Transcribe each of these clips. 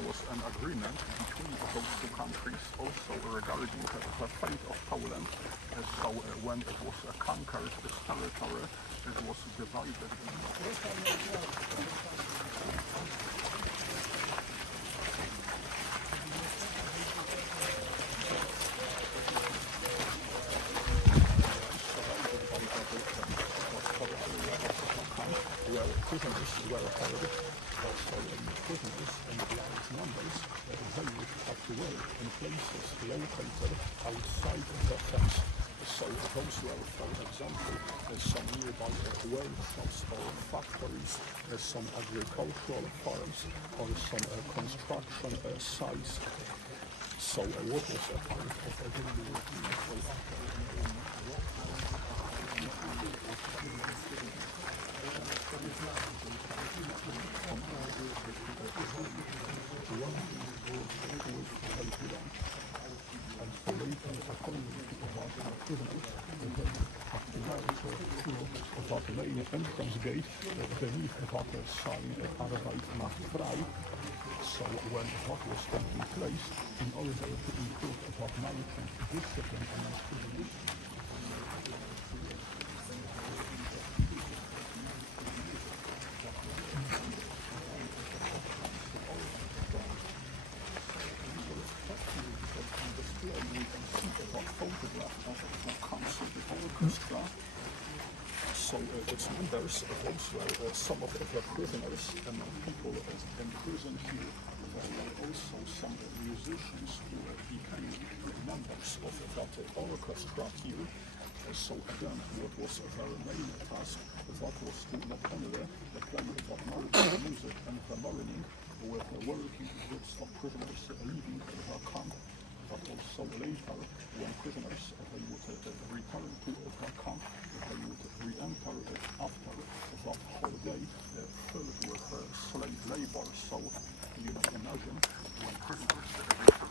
there was an agreement between those two countries also regarding the fate of Poland. So when it was conquered, this territory, it was divided where prisoners were held. Also, prisoners in large numbers, they would have to work in places located outside the fence. So those were, for example, some nearby workshops or factories, some agricultural farms, or some construction sites. So what was a part of a daily routine? Of the main entrance gate, beneath that sign Arbeid macht frei. So when that was taking place, in order to improve that management discipline amongst prisoners, so its members, those were some of the prisoners and people in prison here. There were also some musicians who became members of that orchestra here. So again, what was their main task, that was to not only play that music in the morning with working groups of prisoners leaving their camp, but also later, when prisoners they would return to their camp, they would re-enter after that whole day filled with slave labor. So you can imagine when prisoners return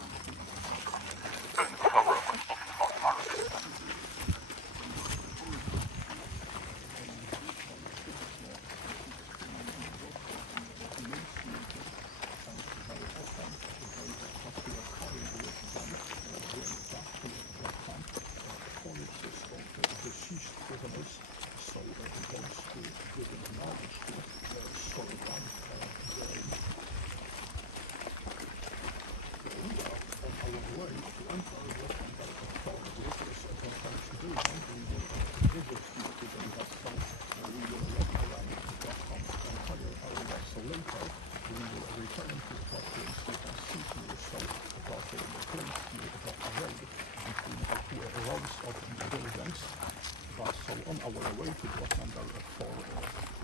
on our way to block number 4,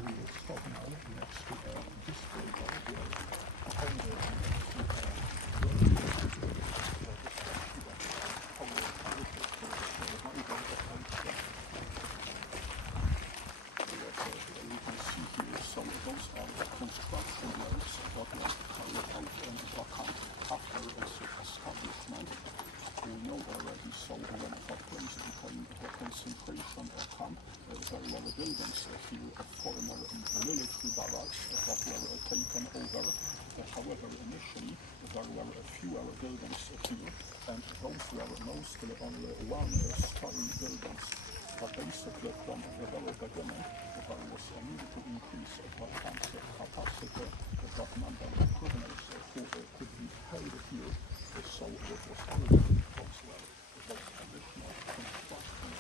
we will stop now next to a display you can see here, so those are the construction works that was carried out in Zakant after its establishment. We know already, so when that place became a concentration camp, there were buildings here of former military barracks that were taken over. However, initially there were fewer buildings here, and those were mostly only one-story buildings. But basically, from the very beginning, there was a need to increase the camp's capacity, that number of prisoners who could be held here. So what was already those were those additional construction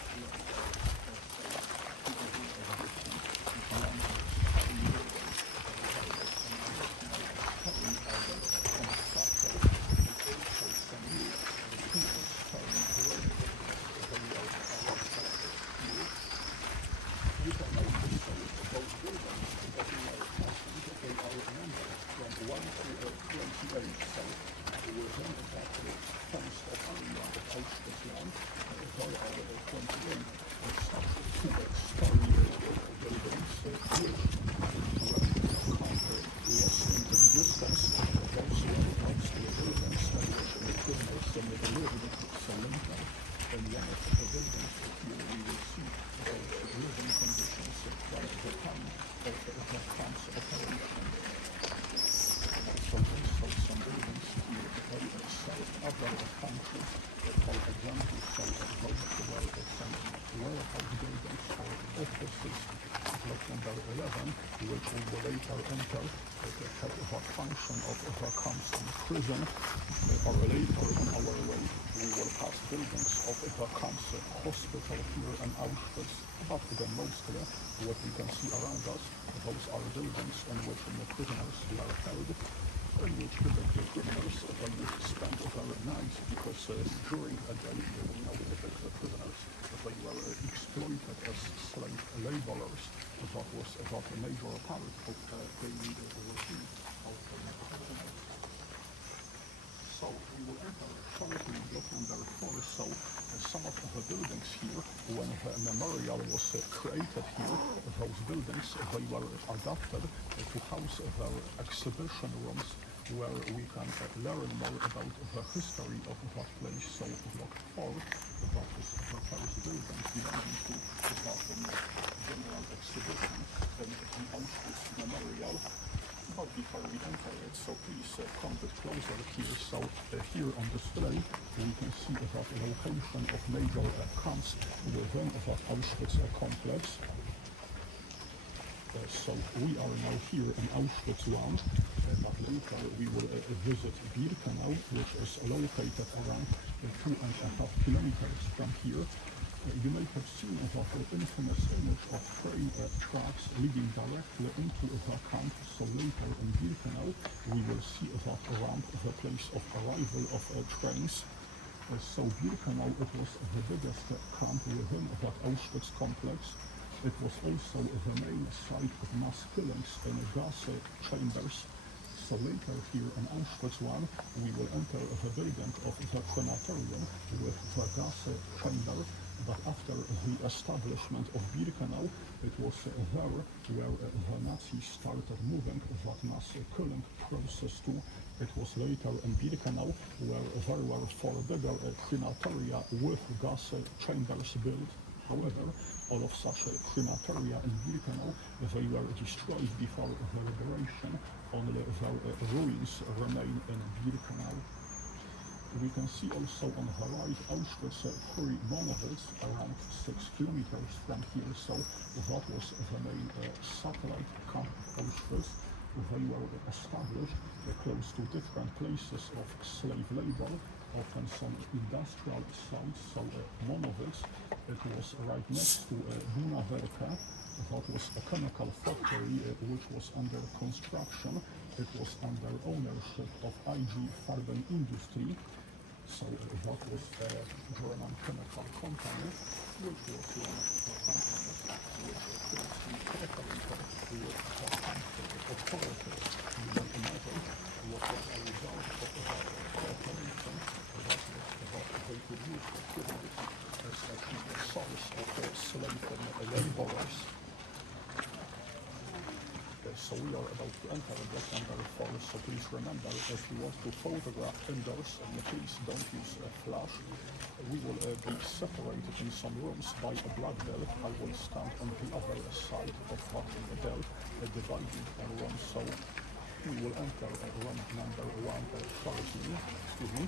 prison, which we will later enter, had the function of the constant prison. Or later on our way, we will pass buildings of the cancer hospital here in Auschwitz, but again mostly what we can see around us, those are buildings in which the prisoners were held, in which typically criminals would spend their nights, because during a day we know typically prisoners they were exploited as slave laborers. That was a major part of the daily routine of the prisoners. So we will enter shortly block number 4. So some of the buildings here, when the memorial was created here, those buildings they were adapted to house their exhibition rooms, where we can learn more about the history of that place. So block 4, that is the first building belonging to the general exhibition in the Auschwitz memorial. But before we enter it, so please come a bit closer here. So here on display we can see that location of major camps within that Auschwitz complex. So we are now here in Auschwitz 1, but later we will visit Birkenau, which is located around 2.5 kilometers from here. You may have seen that infamous image of train tracks leading directly into the camp. So later in Birkenau we will see that around the place of arrival of trains. So Birkenau, it was the biggest camp within that Auschwitz complex. It was also the main site of mass killings in gas chambers. So later here in Auschwitz 1, we will enter the building of the crematorium with the gas chamber. But after the establishment of Birkenau, it was there where the Nazis started moving that mass killing process to. It was later in Birkenau where there were 4 bigger crematoria with gas chambers built. However, all of such crematoria in Birkenau, they were destroyed before the liberation. Only their ruins remain in Birkenau. We can see also on the right Auschwitz 3 monovolts around 6 kilometers from here. So that was the main satellite camp of Auschwitz. They were established close to different places of slave labor, often some industrial sites. So monovolts, it was right next to Dunawerke. That was a chemical factory which was under construction. It was under ownership of IG Farben Industry. So that was a German chemical company, which was one of the companies which closely cooperated with the authorities. You can imagine what was a result of that cooperation. That was that they could use the pyramids as a source of slave laborers. So we are about to enter block number 4, so please remember, if you want to photograph indoors, please don't use a flash. We will be separated in some rooms by a black belt. I will stand on the other side of that belt, dividing a room. So we will enter room number 113. Excuse me.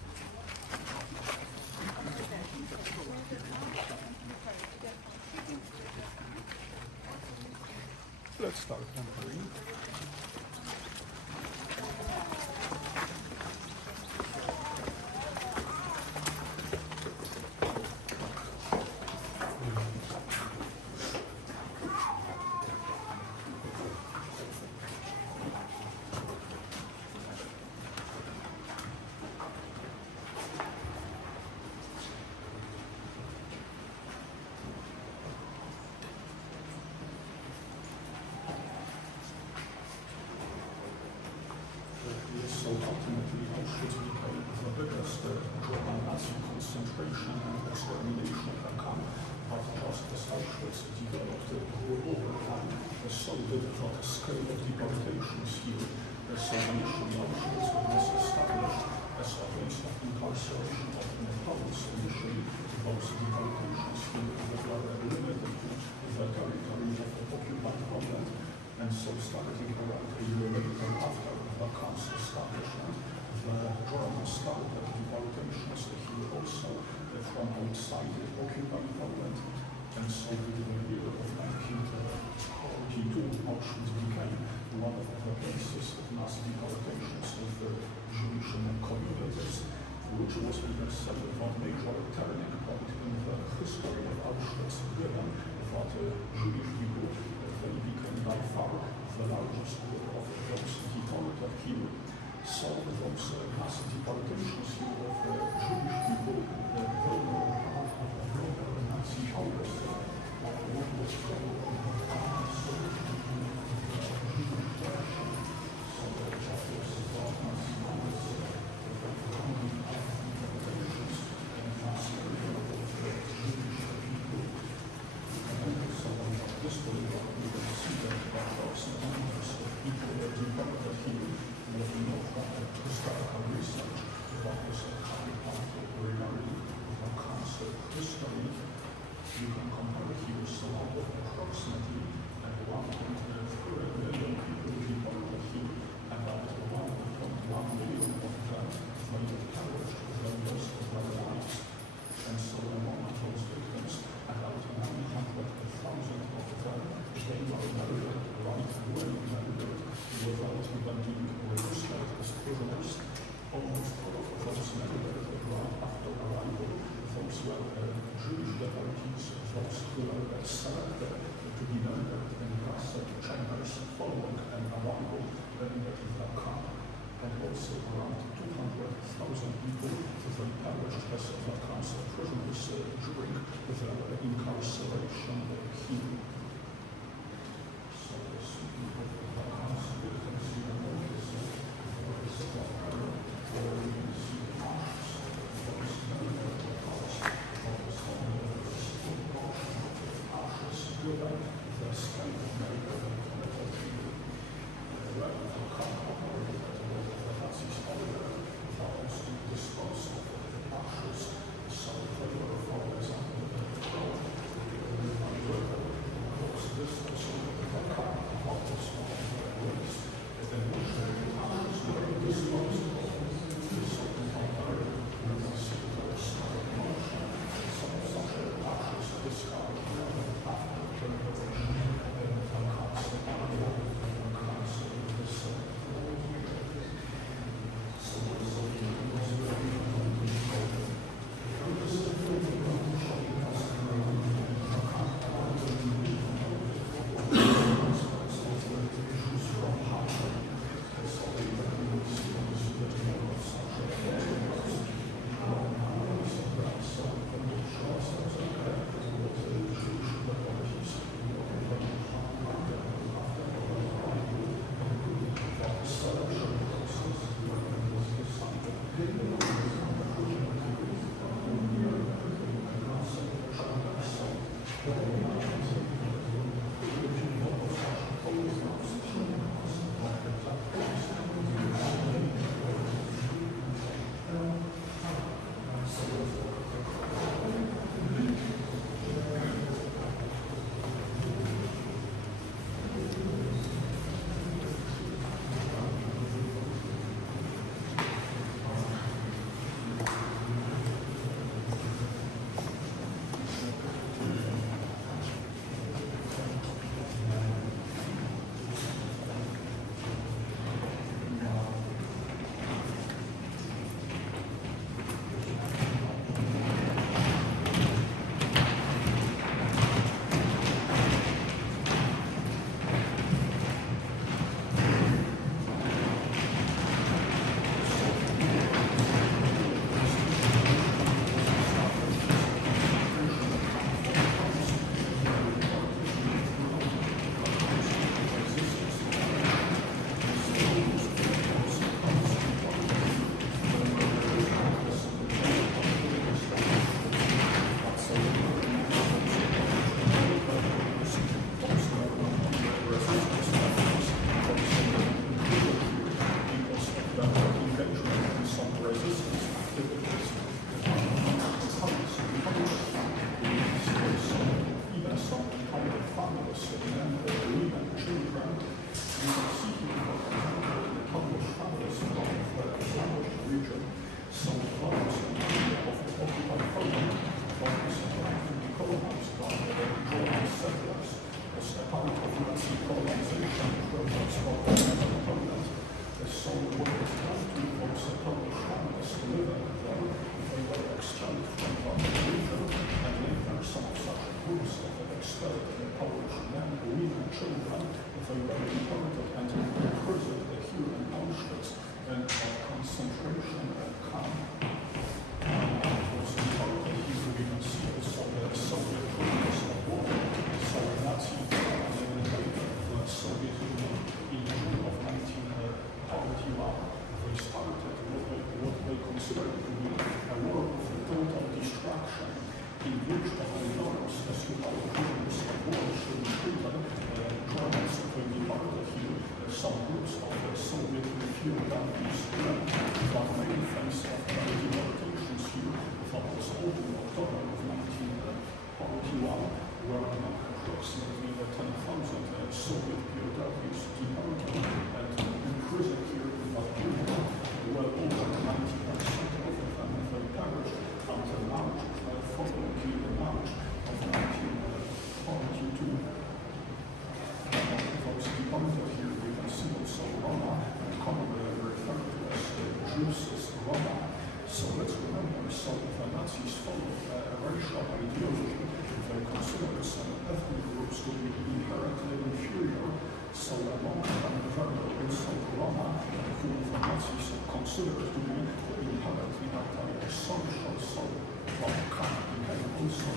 Let's start entering. So ultimately, Auschwitz became the biggest German Nazi concentration and extermination camp. But just as Auschwitz developed over time, so did the scale of deportations here. So initially Auschwitz was established as a place of incarceration of Poles. Initially, those deportations here were limited to the territory of occupied Poland. And so starting around a year later after the camp's establishment, the Germans started deportations here also from outside occupied Poland. And so the year of 1942, Auschwitz became one of the places of mass deportations of Jewish communities, which was represented one major turning point in the history of Auschwitz, given that Jewish people they became by far the largest group of those deported here. So those mass deportations here of Jewish people, they were part of the global Nazi policy of what was called you can compare here some of approximately 1.3 million people deported here, about 1.1 million of them may have perished the most of their lives. And so among those victims, about 900,000 of them they were murdered, right when murdered, without even being released as prisoners. Almost all of those murdered right after arrival. Those were Jewish deportees, those who were selected to be murdered in gas chambers following an arrival in the camp. And also around 200,000 people they perished as the camps prisoners during their incarceration here. So speaking of the camps, you can see the notice where you can see the ashes of those murdered. Given the state of America the Nazis ordered those to dispose of the ashes, so they were, for example, because this was the car of waste, and usually the ashes were disposed of. So compared with the sectors of motion, some of such ashes discarded after approximately 10,000 Soviet POWs deported and imprisoned here in Bulgaria. Well over 90% of them perished until March, following the March of 1942. Those deported here, we can see also Roma, commonly referred to as Jews as Roma. So let's remember, so the Nazis followed a racial ideology. They considered some ethnic groups to be inherently inferior. So among them there were also Roma, whom the Nazis considered to be inherently anti-social. So one kind became also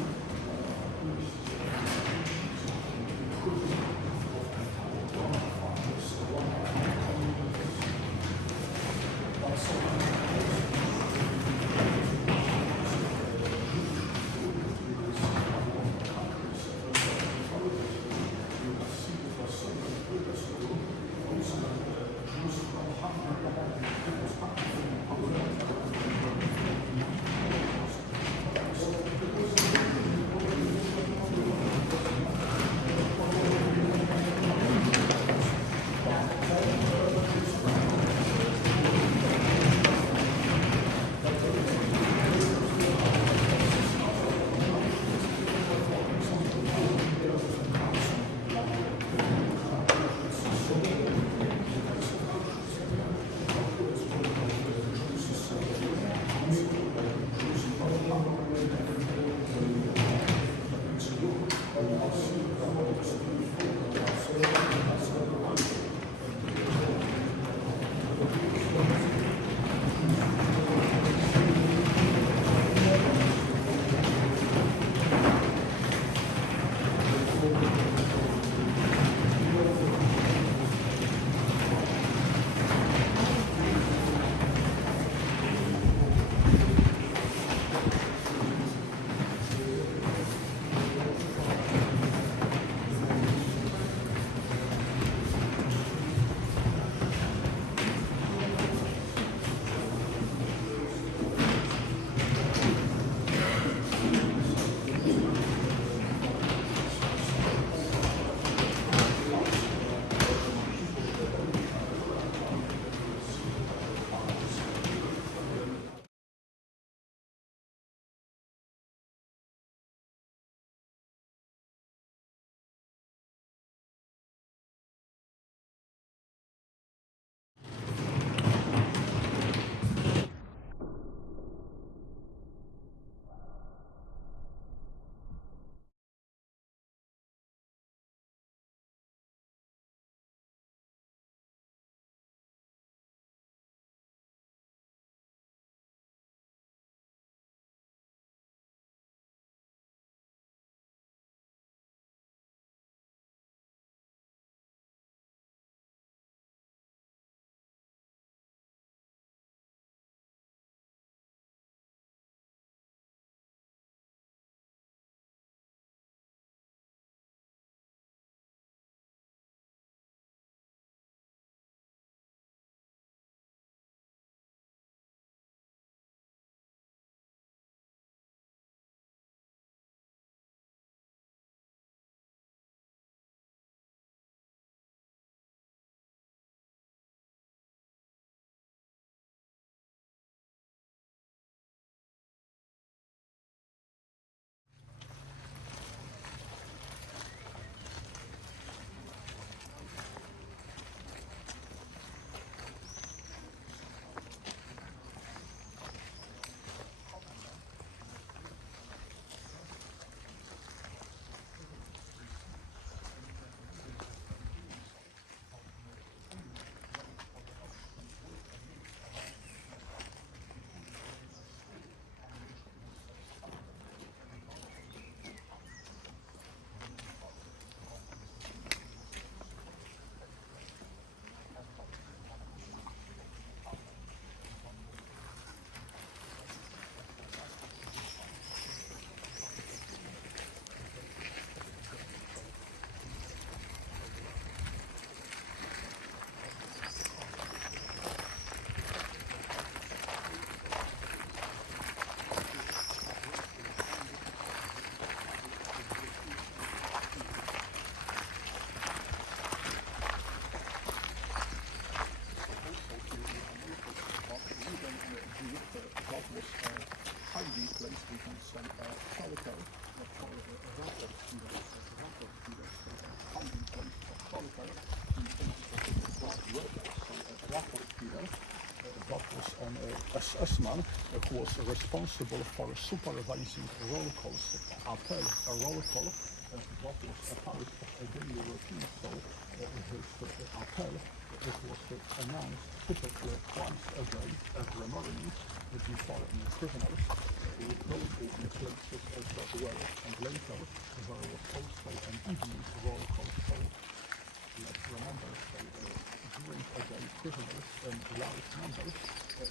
SS man who was responsible for supervising roll calls. Appel, a roll call, that was a part of a daily routine, so his appel, it was announced typically twice a day, every morning, before prisoners would go to places as well, and later there was also an evening roll call, so let's remember, so during a day, prisoners in large numbers, they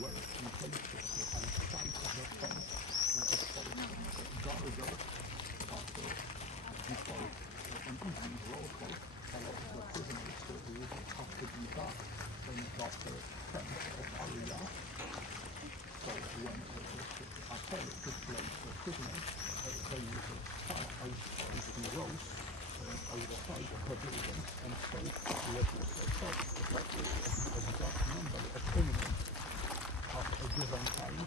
were in places outside of the fence, guarded, before an evening roll call, the prisoners would have to be back in that fence area. So when this appel took place, the prisoners, they would stand outside the rows, outside of the building, and so what was said that the exact number of inmates at a given time,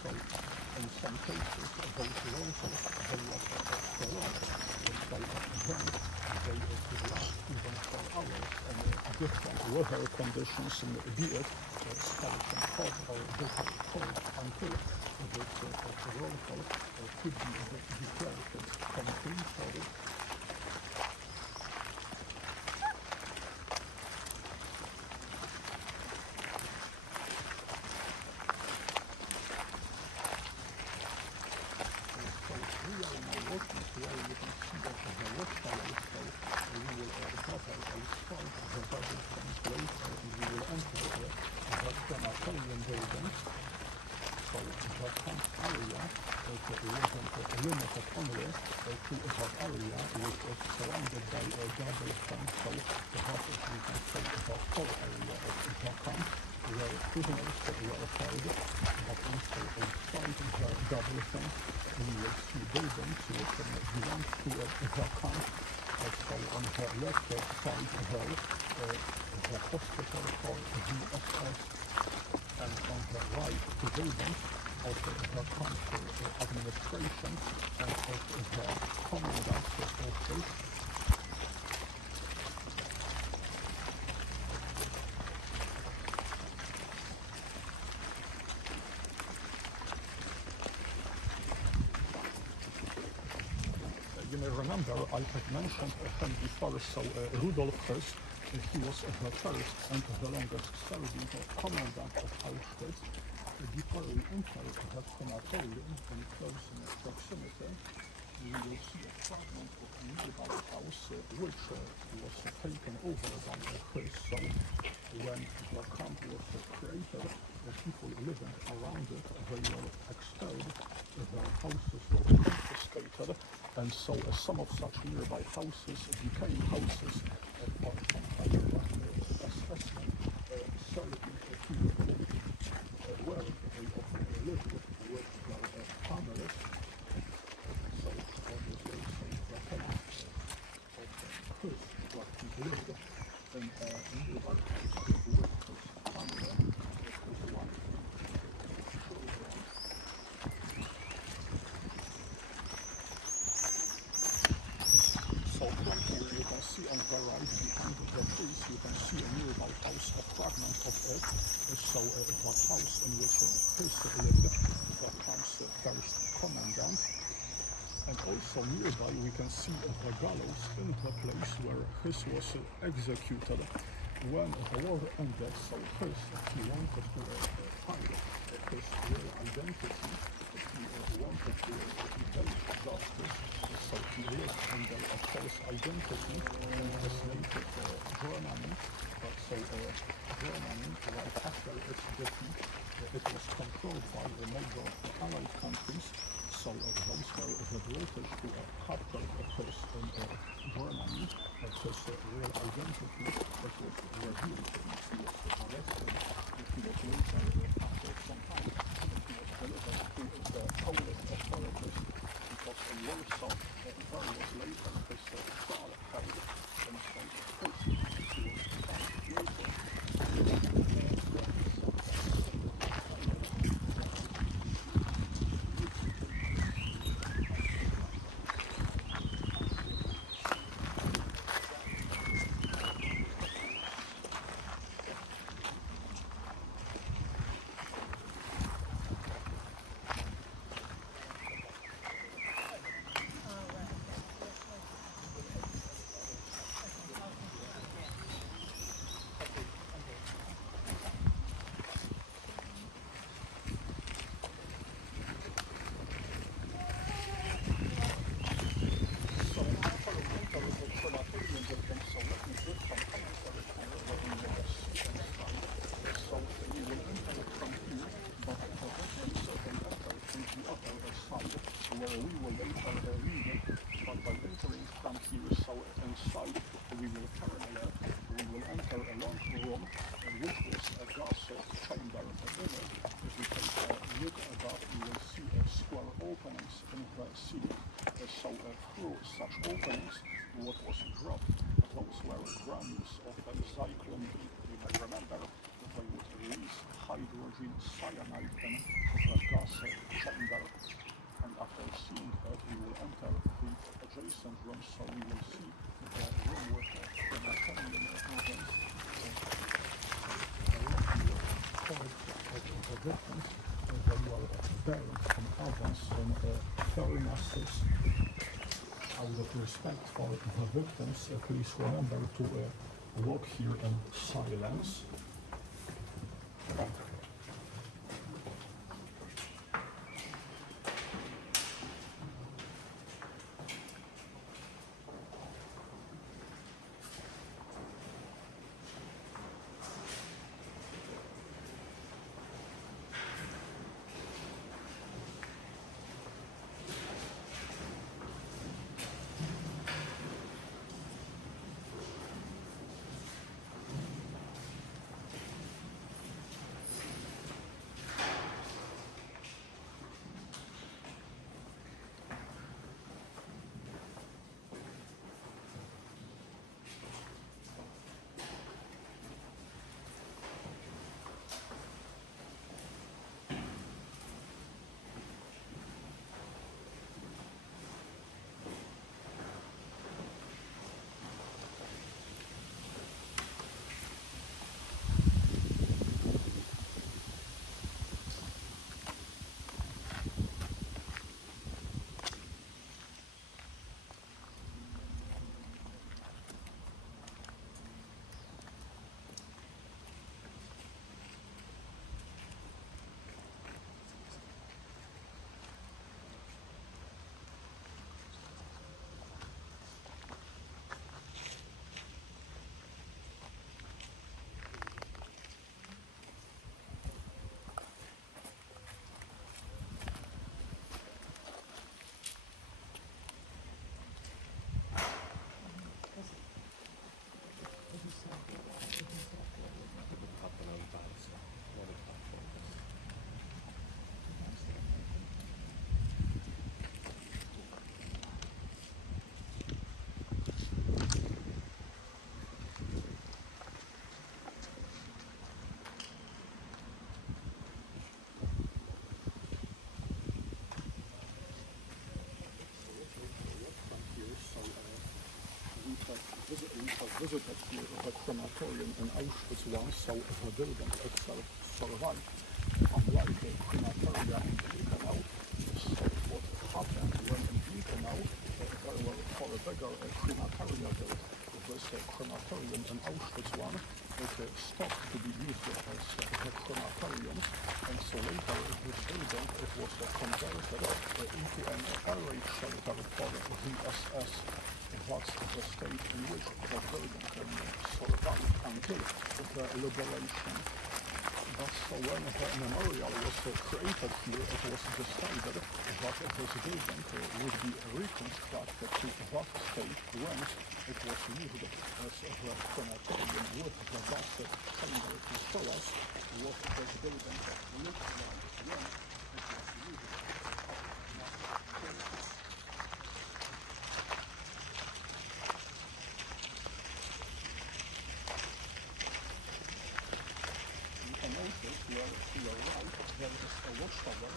so in some cases those roll calls, they were prolonged, so then they could last even for hours, and different weather conditions, be it scorching hot or bitter cold, until this roll call could be declared completed. Crematorium building, so the camp area wasn't limited only to that area, which was surrounded by a double fence, so that is, we can say, the whole area of the camp, where prisoners were held, but also outside the double fence, we will see buildings which belong to the camp. So on the left side there, the hospital for VSS, and on the right, the buildings of the council administration and of the commandant's office. You may remember I had mentioned him before, so Rudolf Hess, he was the first and the longest serving commandant of Auschwitz. Before we enter the crematorium in close proximity, we will see a fragment of a nearby house which was taken over by Hess. So when the camp was created, the people living around it, they were expelled, their houses were confiscated, and so some of such nearby houses became houses for some assessment serving people where they often lived with their families. So obviously the case of Chris, where he lived in a nearby house with his family, with his wife, children. So from here you can see on the right behind the trees, you can see a nearby house, a fragment of it. So that house in which Chris lived, the camp's first commandant. And also nearby we can see the gallows in the place where Chris was executed. When the war ended, so Chris, he wanted to find his real identity. He wanted to evade justice, so he lived under a false identity in his native Germany. So Germany, right after its defeat, it was controlled by the major Allied countries. So those were the British who captured Chris in Germany. His real identity, it was revealed. He was arrested. He was later, after some time, he was delivered to the Polish authorities, because in Warsaw, there was later his trial held, and so Chris, he was found guilty. later leave it, but by entering from here, so inside we will enter a long room, which is a gas chamber. In it, if we take a look above, we will see square openings in the ceiling. So through such openings, what was dropped, those were granules of Zyklon B. You may remember that they would release hydrogen cyanide in the gas chamber. And after seeing that, we will enter the adjacent room, so we will see the room with the crematorium ovens, the victims, they were buried in ovens in furnaces. Out of respect for the victims, please remember to walk here in silence. We have visited here the crematorium in Auschwitz once, so the building itself survived. Unlike the crematoria in Birkenau, so what happened when in Birkenau there were for a bigger crematoria built, this crematorium in Auschwitz one, it stopped to be used as the crematoriums, and so later this building it was converted into an air raid shelter for the SS. That's the state in which the building survived until the liberation. But so when the memorial was created here, it was decided that this building would be reconstructed to that state when it was used as the crematorium with the gas chamber to show us what this building looked like when it was used. To your right, there is a watchtower.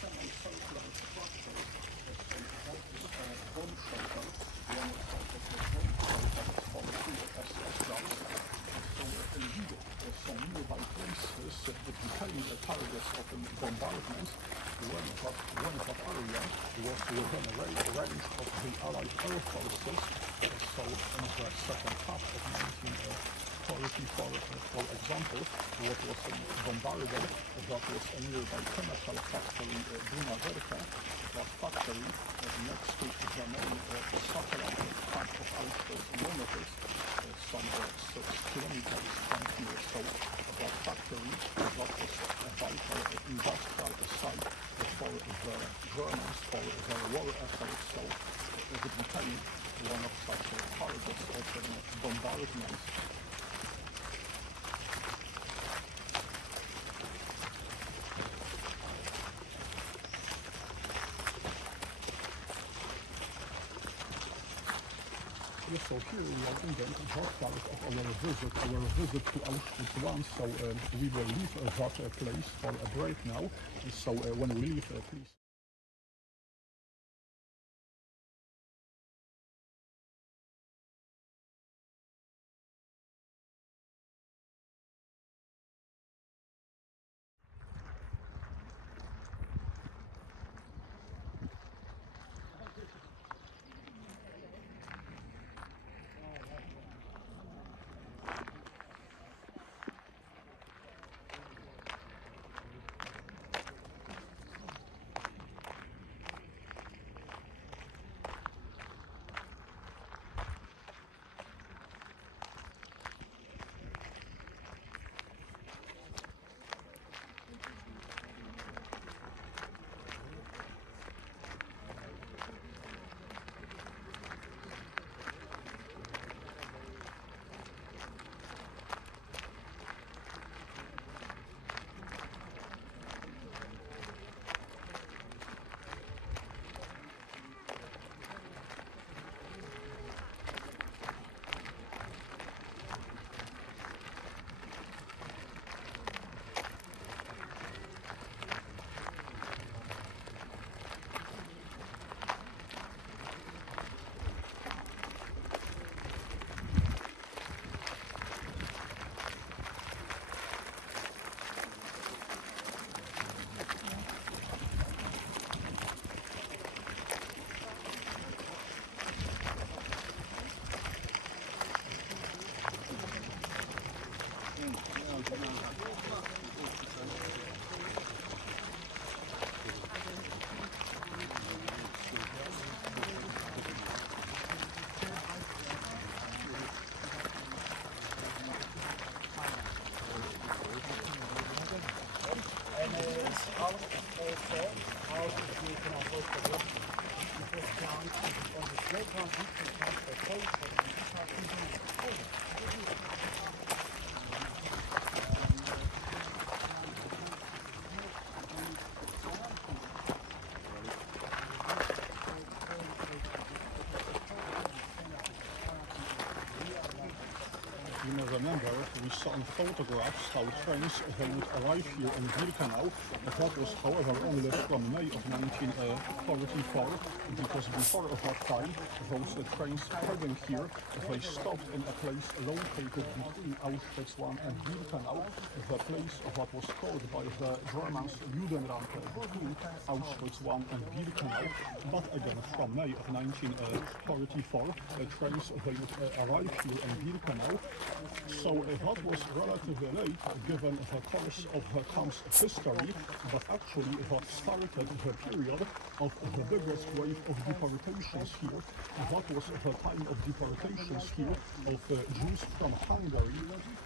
Semi-circular structure that is a bomb shelter, one of the bomb shelters for the SS guns. So indeed, some nearby places became the targets of bombardments when that area was within range of the Allied air forces. So in the second half of 1944, for example, what was bombarded, that was a nearby chemical factory, Dunaverka. That factory next to the main satellite camp of Auschwitz Limited, some 6 kilometers from here. So that factory that was a vital industrial site for the Germans for their war efforts. So it became one of such targets of bombardments. Yes, so here we are in the hot part of our visit to Auschwitz I. So we will leave that place for a break now. So when we leave, please. You may remember we saw in photographs how trains would arrive here in Birkenau. That was, however, only from May of 1944, because before that time, those trains heading here, they stopped in a place located between Auschwitz I and Birkenau, the place that was called by the Germans Judenrampe between Auschwitz I and Birkenau. But again, from May of 1944, trains they would arrive here in Birkenau. So that was relatively late given the course of the camp's history, but actually that started the period of the biggest wave of deportations here. That was the time of deportations here of Jews from Hungary.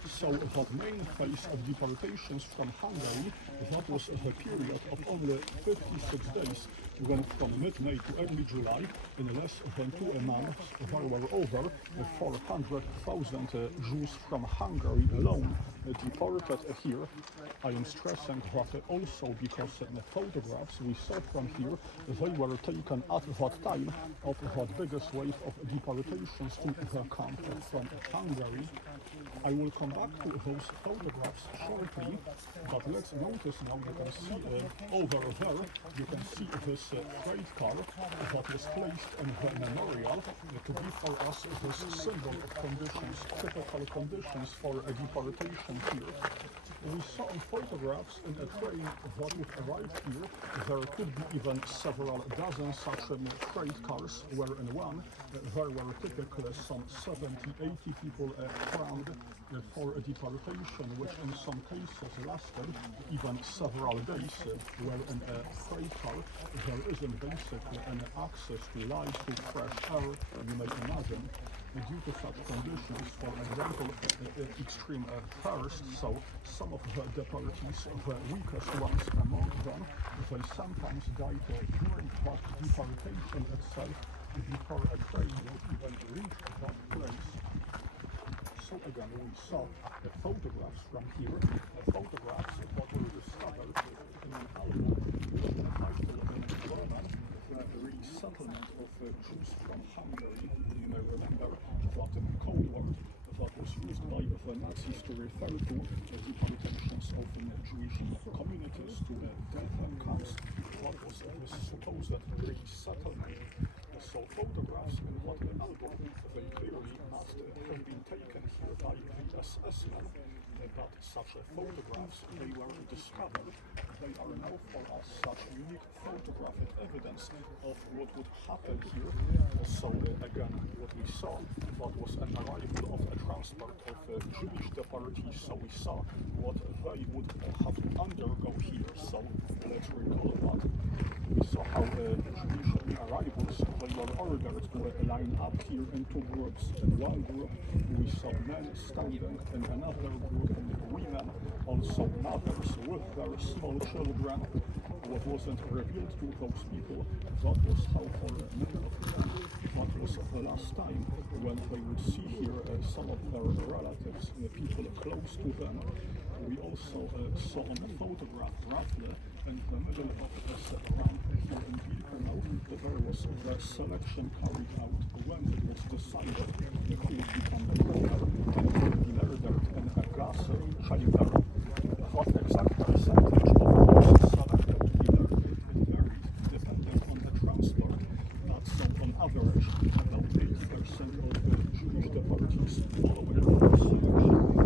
So that main phase of deportations from Hungary, that was the period of only 56 days, when from mid-May to early July, in less than 2 months, there were over 400,000 Jews from Hungary alone deported here. I am stressing that also because the photographs we saw from here, they were taken at that time of that biggest wave of deportations to the camp from Hungary. I will come back to those photographs shortly, but let's notice now, you can see over there, you can see this freight car that was placed in the memorial to be for us this symbol of conditions, typical conditions for a deportation here. We saw in photographs in a train that would arrive here, there could be even several dozen such freight cars, where in one there were typically some 70-80 people crammed for a deportation, which in some cases lasted even several days, where in a freight car there isn't basically any access to light, to fresh air, you may imagine. due to such conditions, for example, extreme thirst, so some of the deportees, the weakest ones among them, they sometimes died during that deportation itself before a train would even reach that place. So again, we saw photographs from here, photographs that were discovered in an album entitled Resettlement of Jews from Hungary. You may remember that code word that was used by the Nazis to refer to the deportations of Jewish communities to death camps. What was this supposed resettlement? So photographs in that album, they clearly must have been taken here by the SS men, but such photographs, they were discovered. They are now for us such unique photographic evidence of what would happen here. So again, what we saw, that was an arrival of a transport of Jewish deportees. So we saw what they would have to undergo here. So let's recall that. We saw how Jewish arrivals, they were ordered to line up here in two groups. In one group we saw men standing, in another group women, also mothers with their small children. What wasn't revealed to those people, that was how for many of them, that was the last time when they would see here some of their relatives, people close to them. We also saw on the photograph roughly in the middle of this ramp here in Birkenau, there was the selection carried out when it was decided who would become the premier and would be murdered in a gas chamber. What exact percentage of those selected here, it varied depending on the transport. So on average, about 80% of the Jewish deportees following the selection.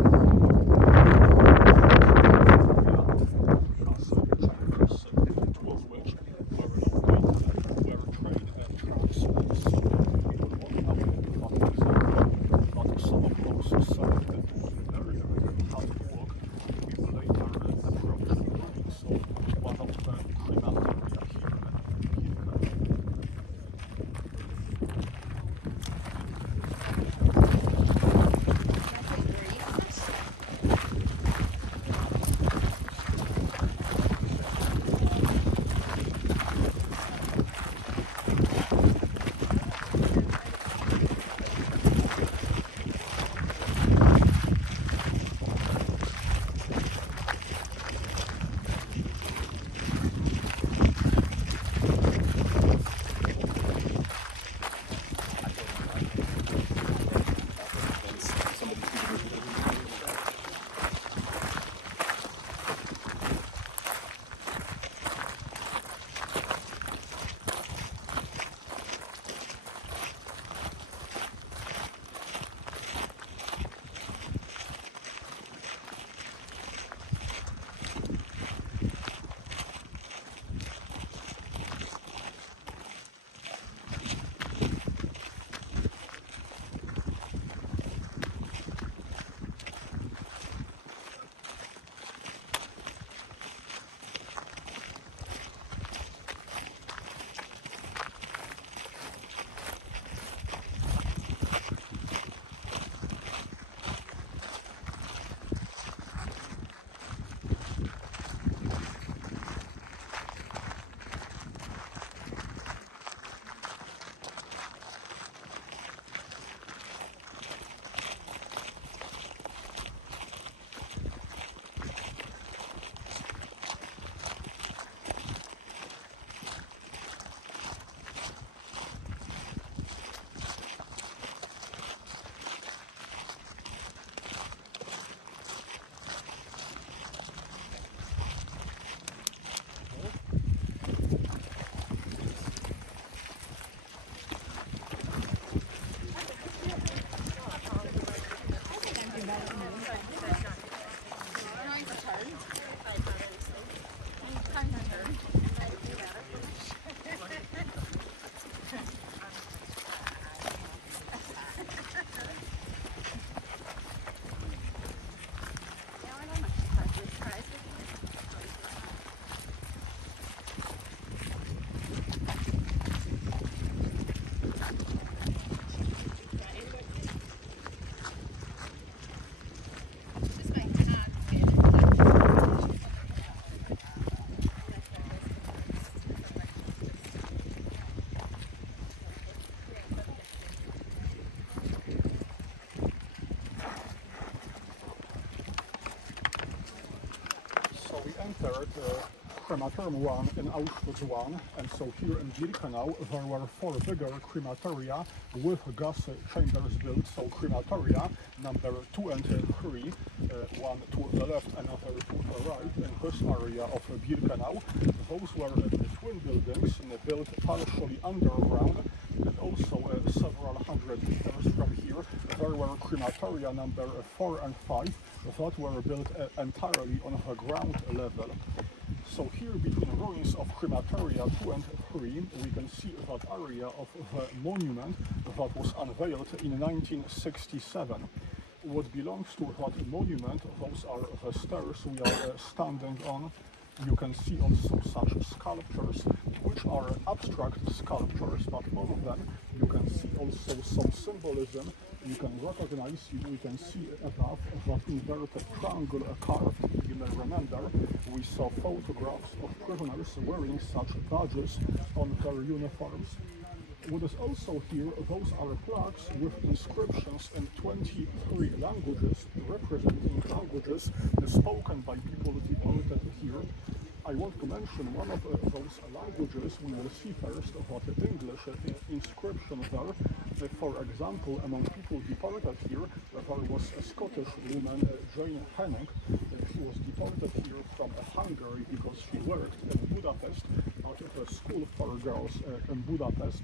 entered Crematorium 1 and Auschwitz 1, and so here in Birkenau there were 4 bigger crematoria with gas chambers built, so crematoria number 2 and 3, one to the left, another to the right, in this area of Birkenau. Those were twin buildings built partially underground, and also several hundred meters from here there were crematoria number 4 and 5 that were built entirely on the ground level. So here between ruins of crematoria 2 and 3 we can see that area of the monument that was unveiled in 1967. What belongs to that monument, those are the stairs we are standing on. You can see also such sculptures, which are abstract sculptures, but on them you can see also some symbolism. You can recognize, we can see above that inverted triangle carved. You may remember we saw photographs of prisoners wearing such badges on their uniforms. What is also here, those are plaques with inscriptions in 23 languages, representing languages spoken by people deported here. I want to mention one of those languages. We will see first what the English inscription there. For example, among people deported here, there was a Scottish woman, Jane Henning. She was deported here from Hungary because she worked in Budapest at a school for girls in Budapest.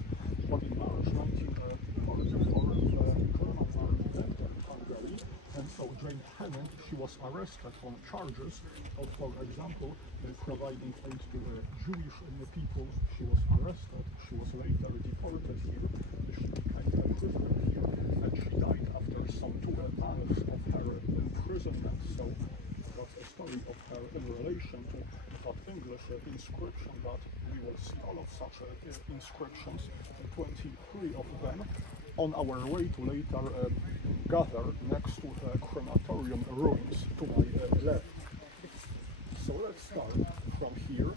But in March 1944, the German army entered Hungary, and so Jane Henning, she was arrested on charges of, for example, providing aid to Jewish people. She was arrested, she was later deported here, she became a prisoner here, and she died after some 2 months of her imprisonment. So that's a story of her in relation to that English inscription, but we will see all of such inscriptions, 23 of them, on our way to later gather next to the crematorium ruins to my left. So let's start from here.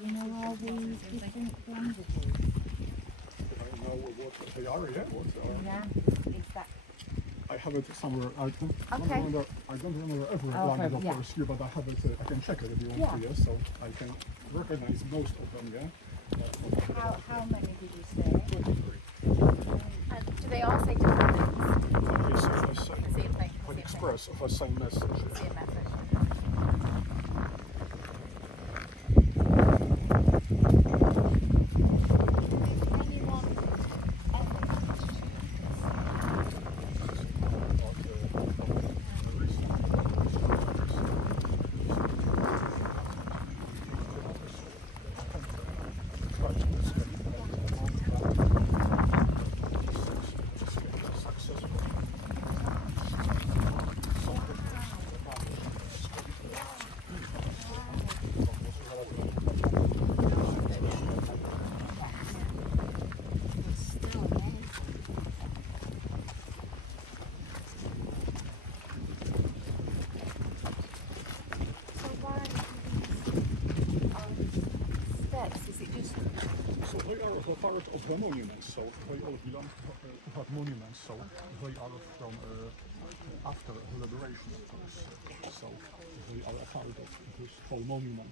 I know what they are, yeah? Yeah, exactly. I have it somewhere. I don't remember every language of course here, but I have it. I can check it if you want to, yeah? So I can recognize most of them, yeah? How many did you say? 23. Do they all say different things? Yes, the same. The same thing. Like express the same message. Same message. The part of the monument, so they all belong to that monument, so they are from after the liberation, of course, so they are a part of this whole monument.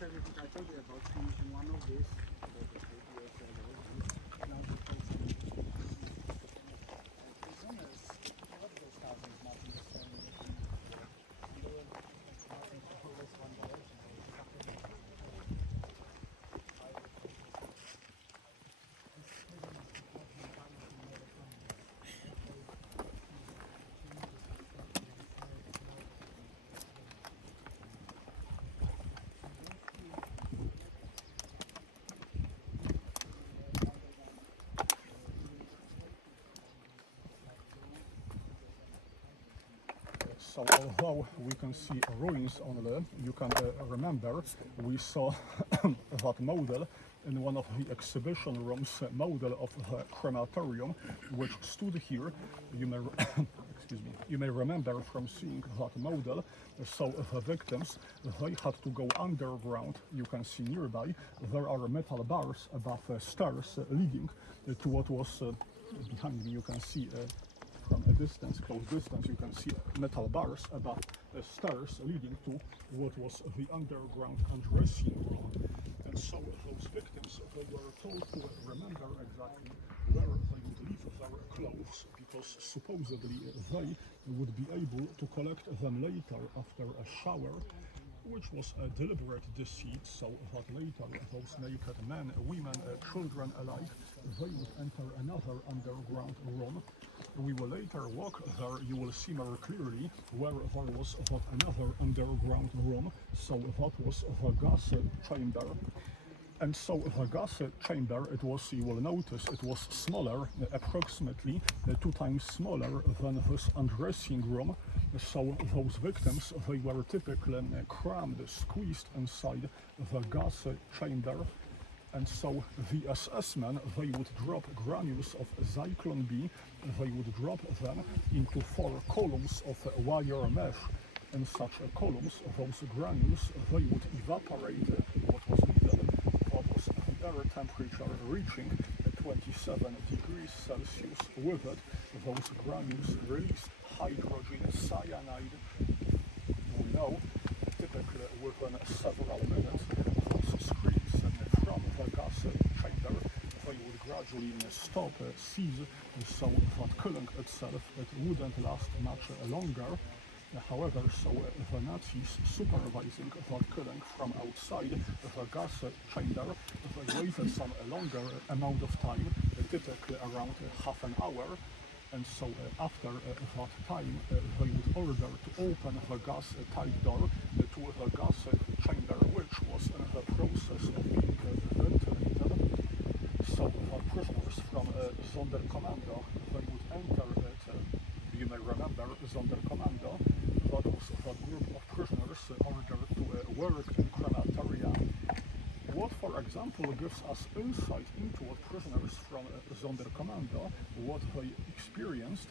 I told you about finishing one of these, about the 8 years ago. So although we can see ruins only, you can remember we saw that model in one of the exhibition rooms, model of the crematorium, which stood here. You may, excuse me, you may remember from seeing that model. So the victims, they had to go underground. You can see nearby there are metal bars above stairs leading to what was behind me. You can see from a distance, close distance, you can see metal bars above stairs leading to what was the underground undressing room. And so those victims, they were told to remember exactly where they would leave their clothes, because supposedly they would be able to collect them later after a shower, which was a deliberate deceit, so that later those naked men, women, children alike, they would enter another underground room. We will later walk there, you will see more clearly where there was that another underground room, so that was the gas chamber. And so the gas chamber, it was, you will notice, it was smaller, approximately 2 times smaller than this undressing room. So those victims, they were typically crammed, squeezed inside the gas chamber. And so the SS men, they would drop granules of Zyklon B, they would drop them into 4 columns of wire mesh. In such columns, those granules, they would evaporate what was needed. What was the air temperature reaching 27 degrees Celsius. With it, those granules released hydrogen cyanide. We know, typically within several minutes, those streams from the gas chamber, they would gradually stop, cease, so that killing itself, it wouldn't last much longer. However, so the Nazis supervising that killing from outside the gas chamber, they waited some longer amount of time, typically around half an hour. And so after that time, they would order to open the gas tight door to the gas chamber, which was in the process of being ventilated. So the prisoners from Sonderkommando, they would enter it. You may remember Sonderkommando, that was that group of prisoners ordered to work in crematoria. What, for example, gives us insight into what prisoners from Sonderkommando, what they experienced,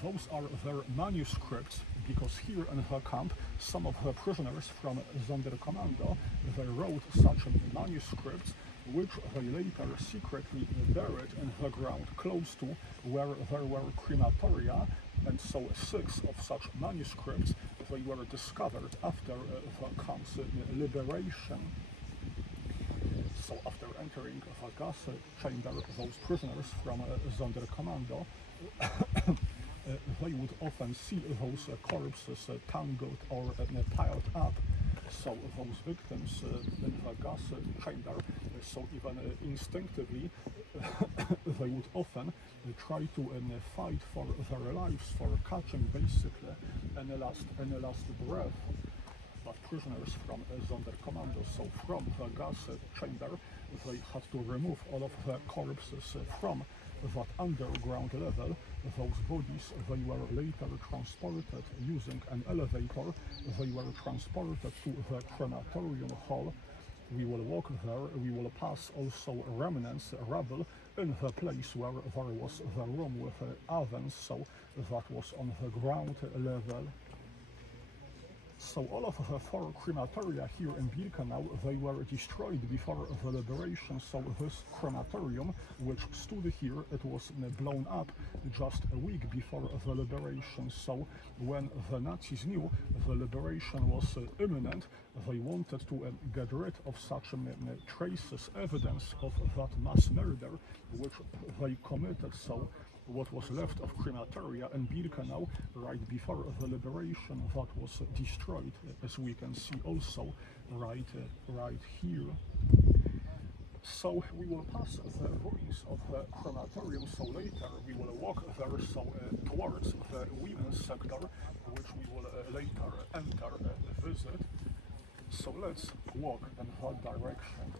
those are their manuscripts, because here in the camp, some of the prisoners from Sonderkommando, they wrote such manuscripts, which they later secretly buried in the ground close to where there were crematoria. And so 6 of such manuscripts, they were discovered after the camp's liberation. So after entering the gas chamber, those prisoners from Sonderkommando, they would often see those corpses tangled or piled up. So those victims in the gas chamber, so even instinctively, they would often try to fight for their lives, for catching basically any last breath. But prisoners from Sonderkommando, so from the gas chamber, they had to remove all of the corpses from that underground level. Those bodies, they were later transported using an elevator. They were transported to the Crematorium Hall. We will walk there, we will pass also remnants, rubble, in the place where there was the room with ovens, so that was on the ground level. So all of the 4 crematoria here in Birkenau, they were destroyed before the liberation. So this crematorium, which stood here, it was blown up just a week before the liberation. So when the Nazis knew the liberation was imminent, they wanted to get rid of such traces, evidence of that mass murder which they committed. So what was left of crematoria in Birkenau right before the liberation, that was destroyed, as we can see also right here. So we will pass the ruins of the crematorium, so later we will walk there, so towards the women's sector, which we will later enter visit. So let's walk in that direction.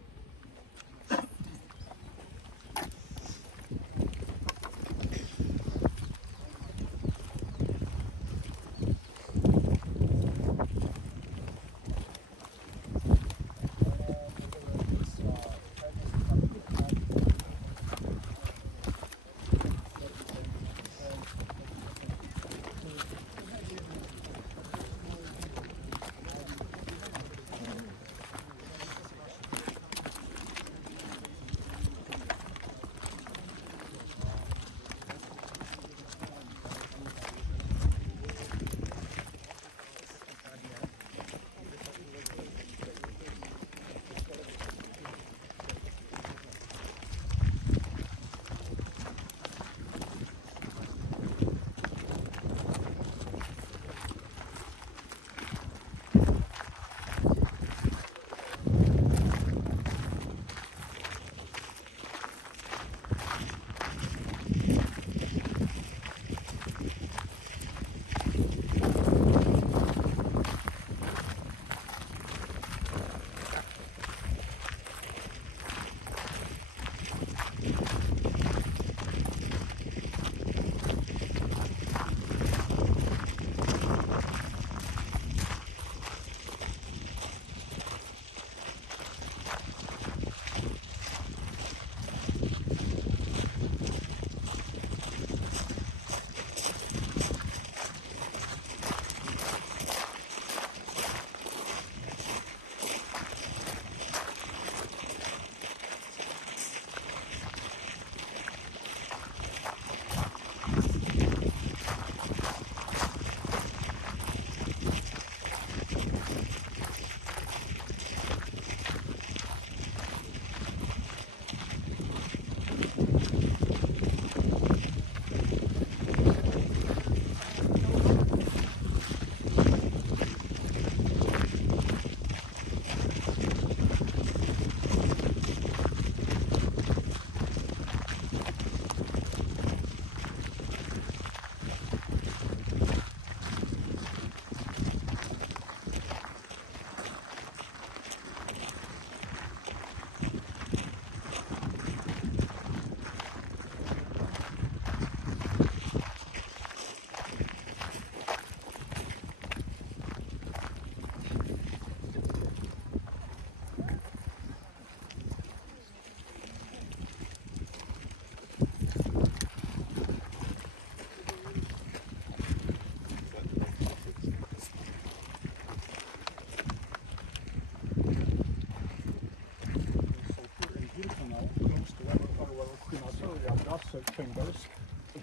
chambers.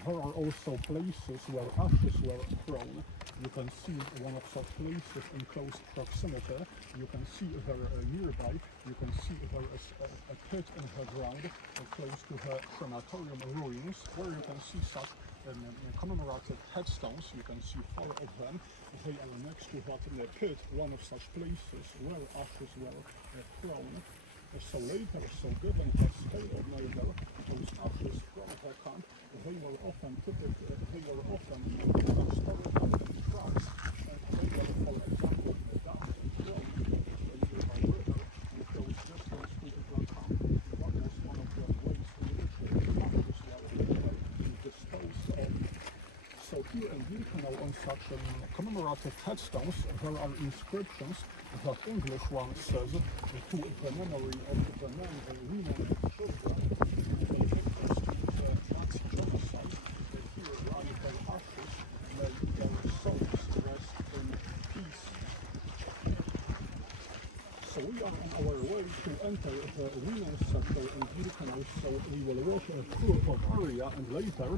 There are also places where ashes were thrown. You can see one of such places in close proximity. You can see there nearby, you can see there is a pit in the ground close to the crematorium ruins, where you can see such commemorative headstones. You can see 4 of them. They are next to that pit, one of such places where ashes were thrown. So later, so given the scale of murder, those ashes from the camp, they were often transported in trucks, and they were, for example, dumped and thrown into a nearby river in close distance to the camp. That was one of the ways in which the ashes were disposed of. So here in Birkenau, on such commemorative headstones, there are inscriptions. The English one says, to the memory of the men, women and children, the victims of the Nazi genocide, here lie their ashes, may their souls rest in peace. So we are on our way to enter the women's sector in Birkenau, so we will walk through that area, and later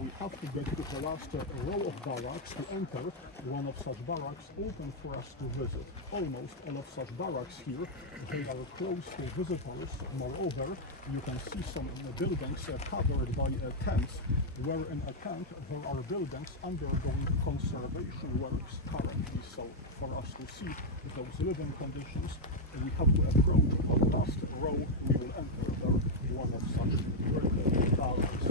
we have to get to the last row of barracks to enter one of such barracks open for us to visit. Almost all of such barracks here, they are closed to visitors. Moreover, you can see some buildings covered by tents, where in a tent there are buildings undergoing conservation works currently. So for us to see those living conditions, we have to approach the last row. We will enter there, one of such barracks.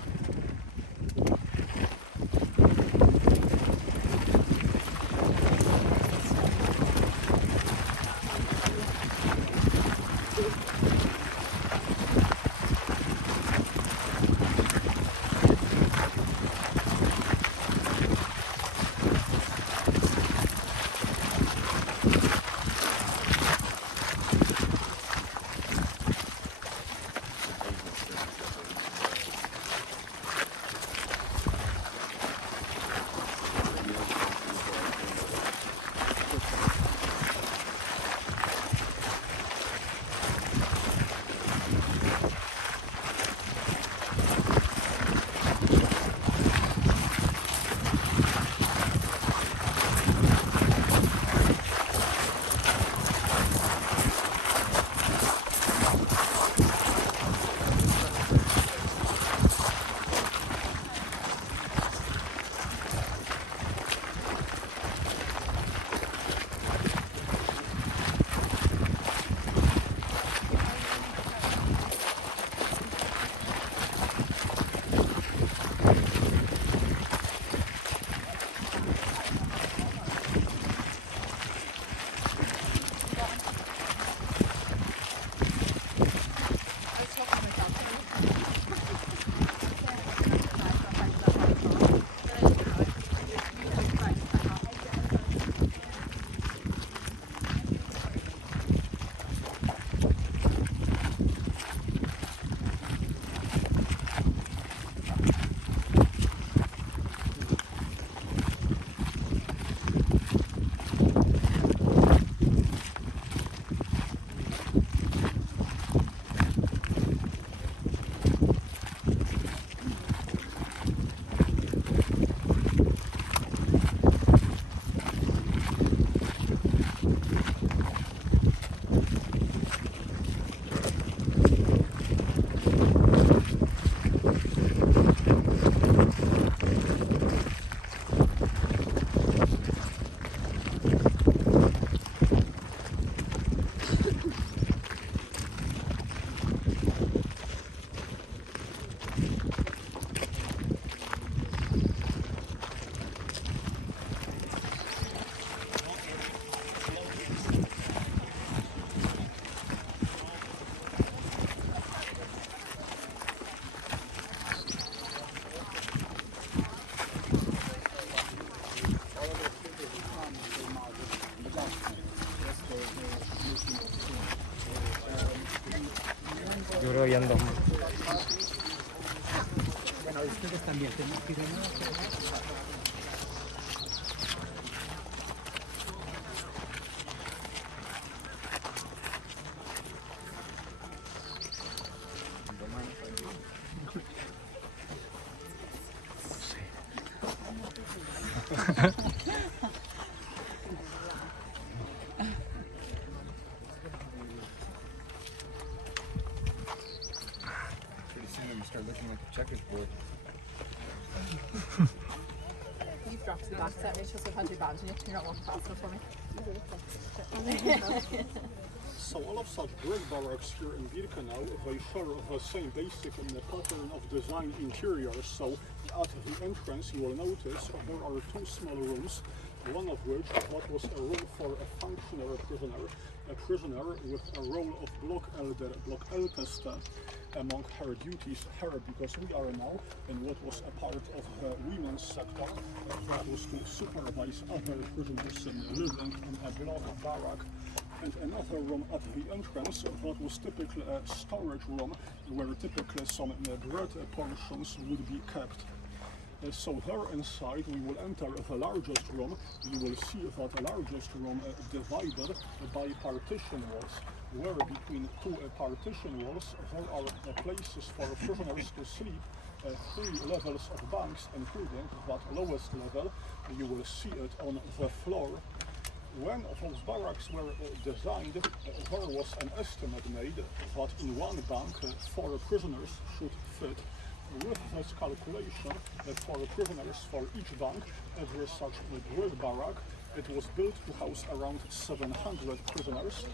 Yo creo que ya en 2000. Bueno, ustedes también tienen Pretty soon when you start looking like a checkers board. You've dropped to the back set, Rachel, so I've had your badge and you're not walking fast enough for me. So all of such brick barracks here in Birkenau, they share the same basic pattern of design interior. So at the entrance you will notice there are two small rooms, one of which that was a room for a functionary prisoner with a role of Block Älteste among her duties here, because we are now in what was a part of the women's sector that was to supervise other prisoners living in a block barrack. And another room at the entrance that was typically a storage room where typically some bread portions would be kept. So there inside we will enter the largest room. You will see that the largest room divided by partition walls, where between two partition walls there are places for prisoners to sleep, 3 levels of bunks, including that lowest level. You will see it on the floor. When those barracks were designed, there was an estimate made that in one bunk 4 prisoners should fit. With this calculation, for prisoners for each bunk, every such brick barrack, it was built to house around 700 prisoners.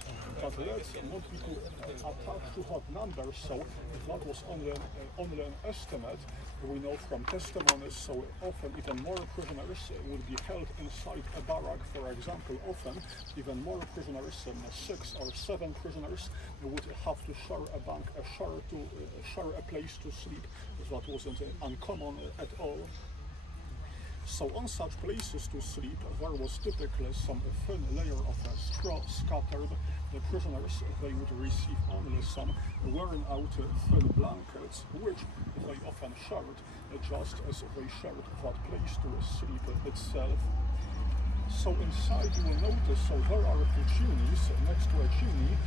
But let's not be too attached to that number, so that was only an estimate. We know from testimonies, so often even more prisoners would be held inside a barrack. For example, often even more prisoners, 6 or 7 prisoners, would have to share a bunk, share a place to sleep. That wasn't uncommon at all. So on such places to sleep, there was typically some thin layer of straw scattered. The prisoners, they would receive only some worn out thin blankets, which they often shared, just as they shared that place to sleep itself. So inside you will notice, so there are 2 chimneys. Next to a chimney,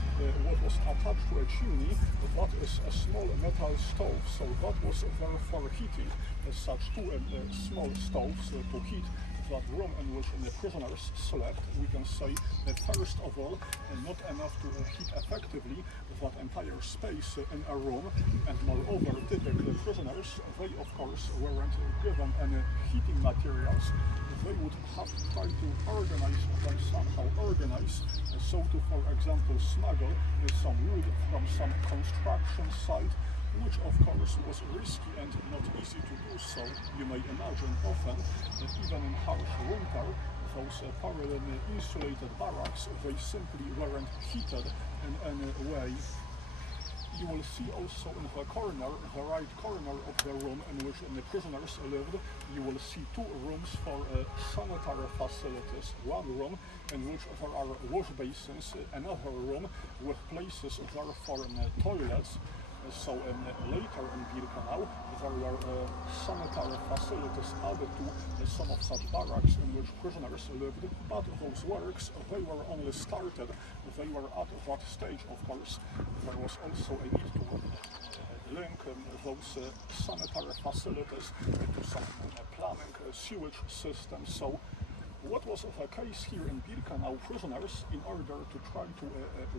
what was attached to a chimney, that is a small metal stove. So that was there for heating. Such 2 small stoves to heat that room in which the prisoners slept. We can say first of all, not enough to heat effectively that entire space in a room, and moreover, typically prisoners, they of course weren't given any heating materials. They would have to try to organize them somehow, so to, for example, smuggle some wood from some construction site, which of course was risky and not easy to do so. You may imagine often that even in harsh winter, those parallel insulated barracks, they simply weren't heated in any way. You will see also in the corner, the right corner of the room in which the prisoners lived, you will see 2 rooms for sanitary facilities. One room in which there are wash basins, another room with places there for toilets. So later in Birkenau, there were sanitary facilities added to some of such barracks in which prisoners lived, but those works, they were only started. They were at that stage, of course. There was also a need to link those sanitary facilities to some plumbing, sewage systems. So what was the case here in Birkenau? Prisoners, in order to try to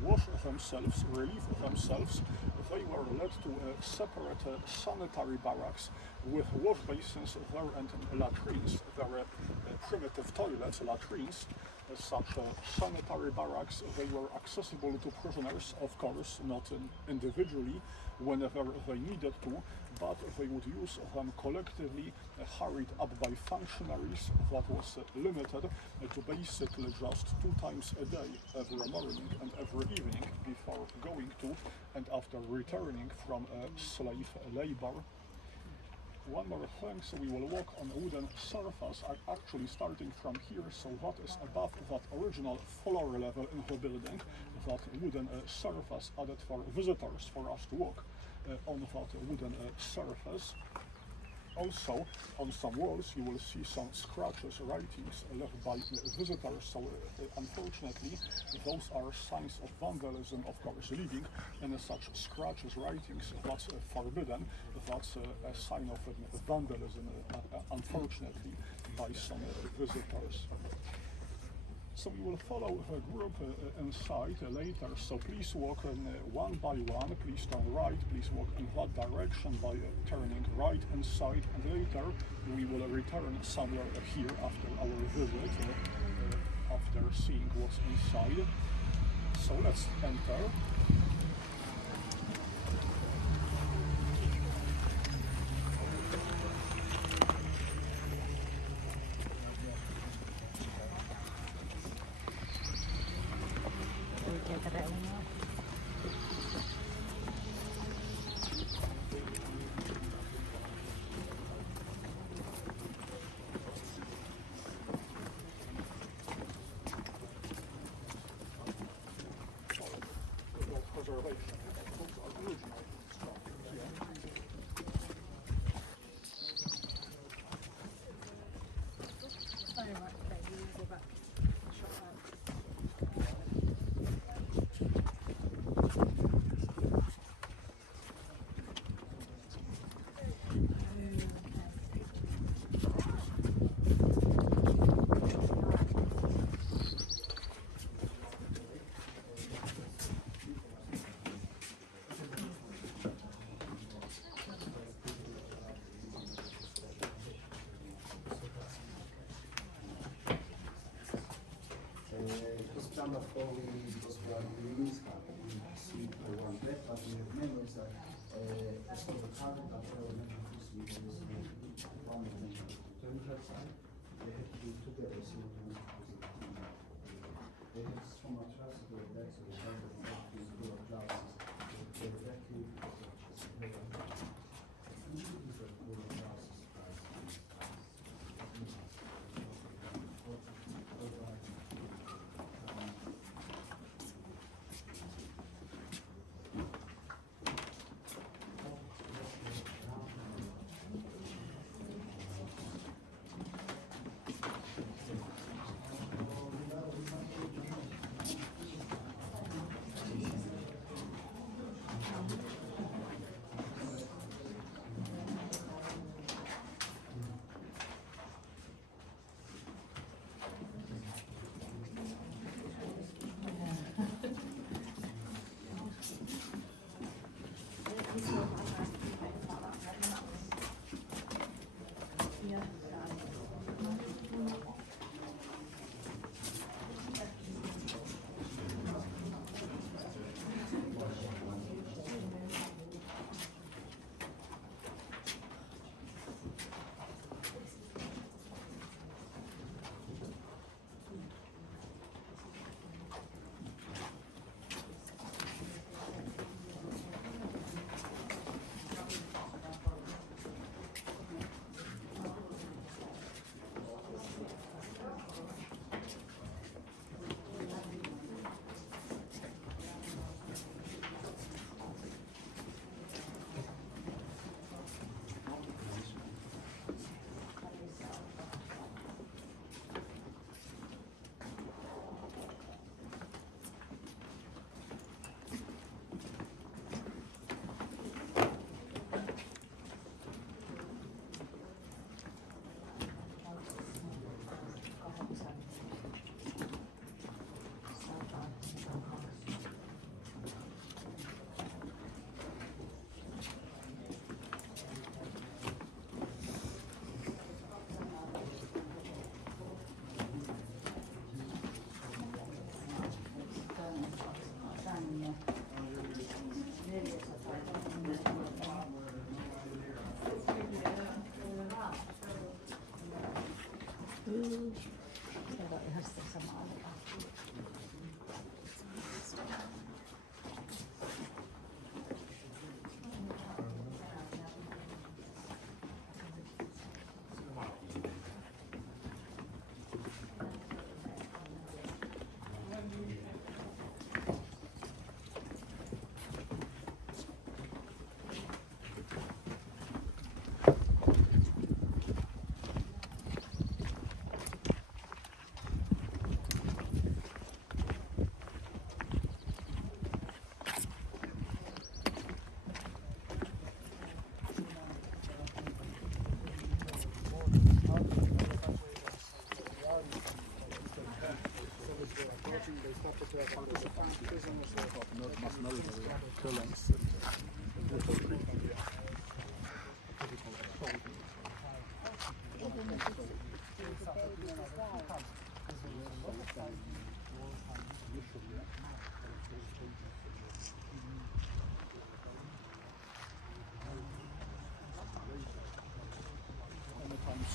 wash themselves, relieve themselves, they were led to separate sanitary barracks with wash basins there and latrines. There were primitive toilets, latrines. Such sanitary barracks, they were accessible to prisoners, of course, not individually whenever they needed to, but they would use them collectively, hurried up by functionaries. That was limited to basically just 2 times a day, every morning and every evening, before going to and after returning from slave labor. One more thing, so we will walk on a wooden surface, actually starting from here, so that is above that original floor level in the building, that wooden surface added for visitors, for us to walk on that wooden surface. Also, on some walls you will see some scratches, writings left by visitors. So unfortunately, those are signs of vandalism, of course, living, and such scratches, writings, that's forbidden. That's a sign of vandalism, unfortunately, by some visitors. So we will follow the group inside later, so please walk one by one, please turn right, please walk in that direction by turning right inside, and later we will return somewhere here after our visit, after seeing what's inside. So let's enter. Preservation. Those are original structures, yeah. Sorry, Mark, okay, you go back. Shut up. Some of all those buildings see one bed, but we have members that as for the target that they were meant to see was one of them turn that side. They had to be together, so they had so much trust to the back, so they had to do a classes. They were actually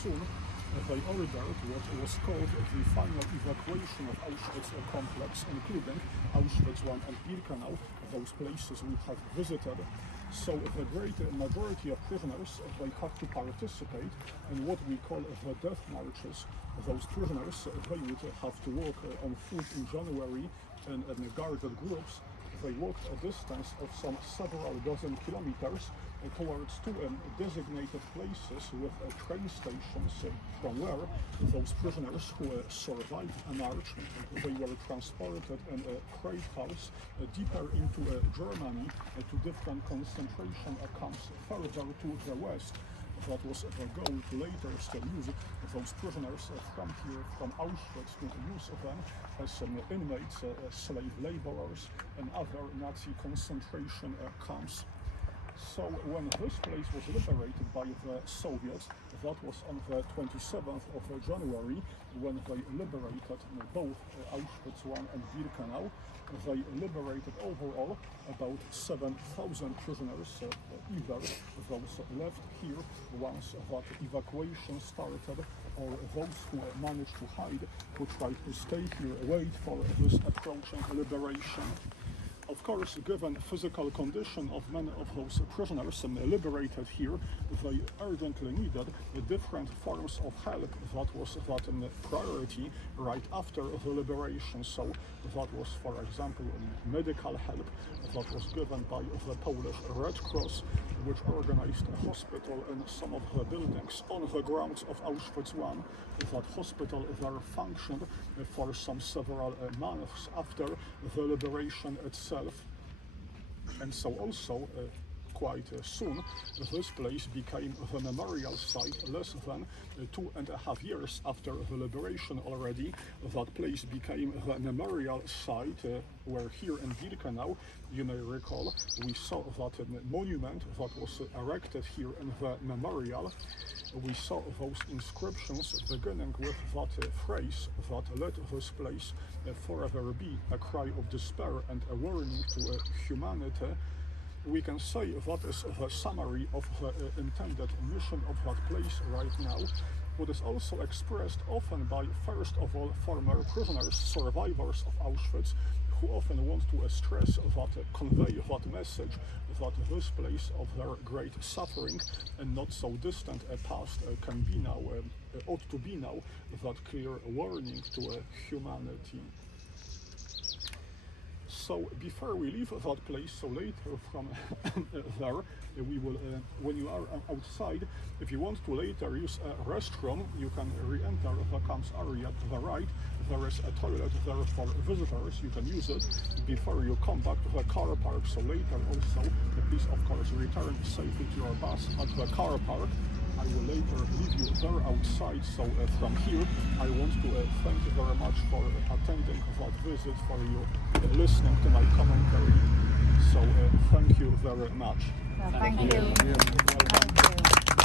soon they ordered what was called the final evacuation of Auschwitz complex, including Auschwitz I and Birkenau, those places we have visited. So the great majority of prisoners, they had to participate in what we call the death marches. Those prisoners, they would have to walk on foot in January in guarded groups. They walked a distance of some several dozen kilometers towards two designated places with train stations from where those prisoners who survived a march, they were transported in a freight house deeper into Germany to different concentration camps further to the west. That was the goal to later still use those prisoners from here, from Auschwitz, to use them as inmates, slave laborers, and other Nazi concentration camps. So when this place was liberated by the Soviets, that was on the 27th of January, when they liberated both Auschwitz I and Birkenau. They liberated overall about 7,000 prisoners, either those left here once that evacuation started, or those who managed to hide, who tried to stay here, wait for this approaching liberation. Of course, given physical condition of many of those prisoners liberated here, they urgently needed different forms of help. That was priority right after the liberation. So that was, for example, medical help that was given by the Polish Red Cross, which organized a hospital in some of the buildings on the grounds of Auschwitz I. That hospital there functioned for some several months after the liberation itself. And so also quite soon this place became the memorial site. Less than 2.5 years after the liberation already, that place became the memorial site where here in Birkenau, you may recall, we saw that monument that was erected here in the memorial. We saw those inscriptions beginning with that phrase that let this place forever be a cry of despair and a warning to humanity. We can say that is the summary of the intended mission of that place right now. What is also expressed often by, first of all, former prisoners, survivors of Auschwitz, who often want to stress that, convey that message, that this place of their great suffering and not so distant a past can be now, ought to be now, that clear warning to humanity. So before we leave that place, so later from there, we will, when you are outside, if you want to later use a restroom, you can re-enter the camps area to the right. There is a toilet there for visitors, you can use it before you come back to the car park. So later also, please of course return safely to your bus at the car park. I will later leave you there outside, so from here I want to thank you very much for attending that visit, for you listening to my commentary. So thank you very much. Well, thank you. Thank you.